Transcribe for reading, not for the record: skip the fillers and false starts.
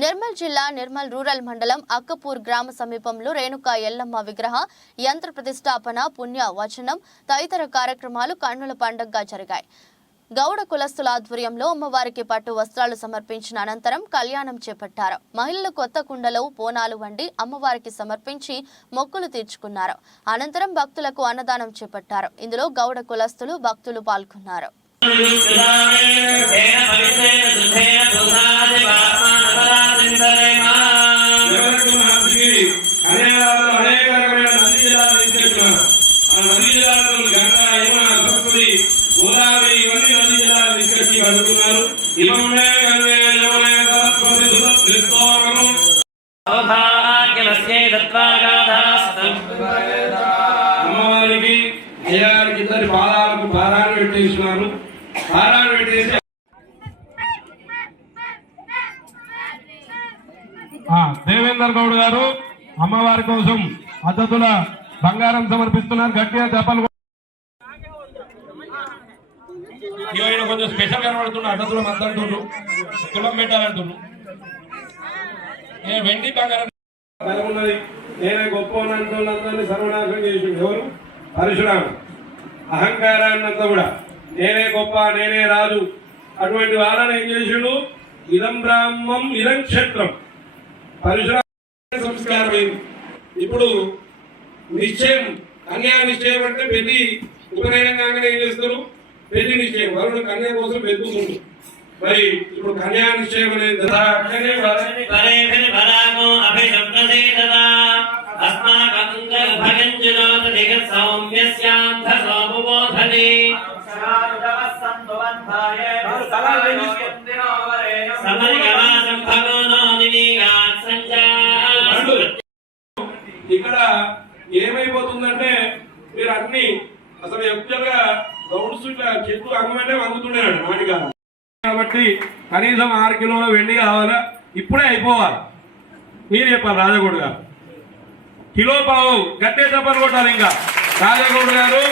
నిర్మల్ జిల్లా నిర్మల్ రూరల్ మండలం అక్కపూర్ గ్రామ సమీపంలో రేణుకా ఎల్లమ్మ విగ్రహ యంత్ర ప్రతిష్టాపన పుణ్య వచనం తదితర కార్యక్రమాలు కన్నుల పండుగగా జరిగాయి. గౌడ కులస్తుల ఆధ్వర్యంలో అమ్మవారికి పట్టు వస్త్రాలు సమర్పించిన అనంతరం కళ్యాణం చేపట్టారు. మహిళలు కొత్త కుండలో బోనాలు వండి అమ్మవారికి సమర్పించి మొక్కులు తీర్చుకున్నారు. అనంతరం భక్తులకు అన్నదానం చేపట్టారు. ఇందులో గౌడ కులస్తులు భక్తులు పాల్గొన్నారు. అమ్మవారికి జయానికి ఇద్దరి పాదాలకు పారాయణ పెట్టేస్తున్నారు. పారాయణ పెట్టేసి దేవేందర్ గౌడ్ గారు అమ్మవారి కోసం అతిథుల బంగారం సమర్పిస్తున్నారు. గట్టిగా చెప్పలు. ఈయన కొంచెం స్పెషల్ కనబడుతున్నా అతిథులు మద్దంటున్నారు, కులం పెట్టాలంటున్నారు. నేను వెండి బంగారం ఉన్నది. నేనే గొప్ప అందరినీ సర్వనాశనం చేసి ఎవరు పరశురాము అహంకారాన్నంతా కూడా నేనే గొప్ప నేనే రాజు అటువంటి వాళ్ళని ఏం చేసిండు? ఇదం బ్రాహ్మం ఇదం క్షత్రం. పరశురామ సంస్కారం అయింది. ఇప్పుడు నిశ్చయం కన్యా నిశ్చయం అంటే పెళ్లి ఉపనయనం కాగానే ఏం చేస్తారు? పెళ్లి నిశ్చయం. వరుడు కన్యా కోసం వెతుకుతుంది. మరి ఇప్పుడు కన్యా నిశ్చయం అనేది ఇక్కడ ఏమైపోతుందంటే మీరు అన్ని అసలు యాక్చువల్గా గౌడ్స్ చెట్టు అంగమంటే వంగుతున్నాడు వాటిగా. కాబట్టి కనీసం 6 కిలోల వెండి కావాలా? ఇప్పుడే అయిపోవాలి. మీరు చెప్పాలి రాజగౌడ్ గారు. కిలో పావు గట్టే చెప్పలు కొట్టాలి. ఇంకా రాజగౌడ్ గారు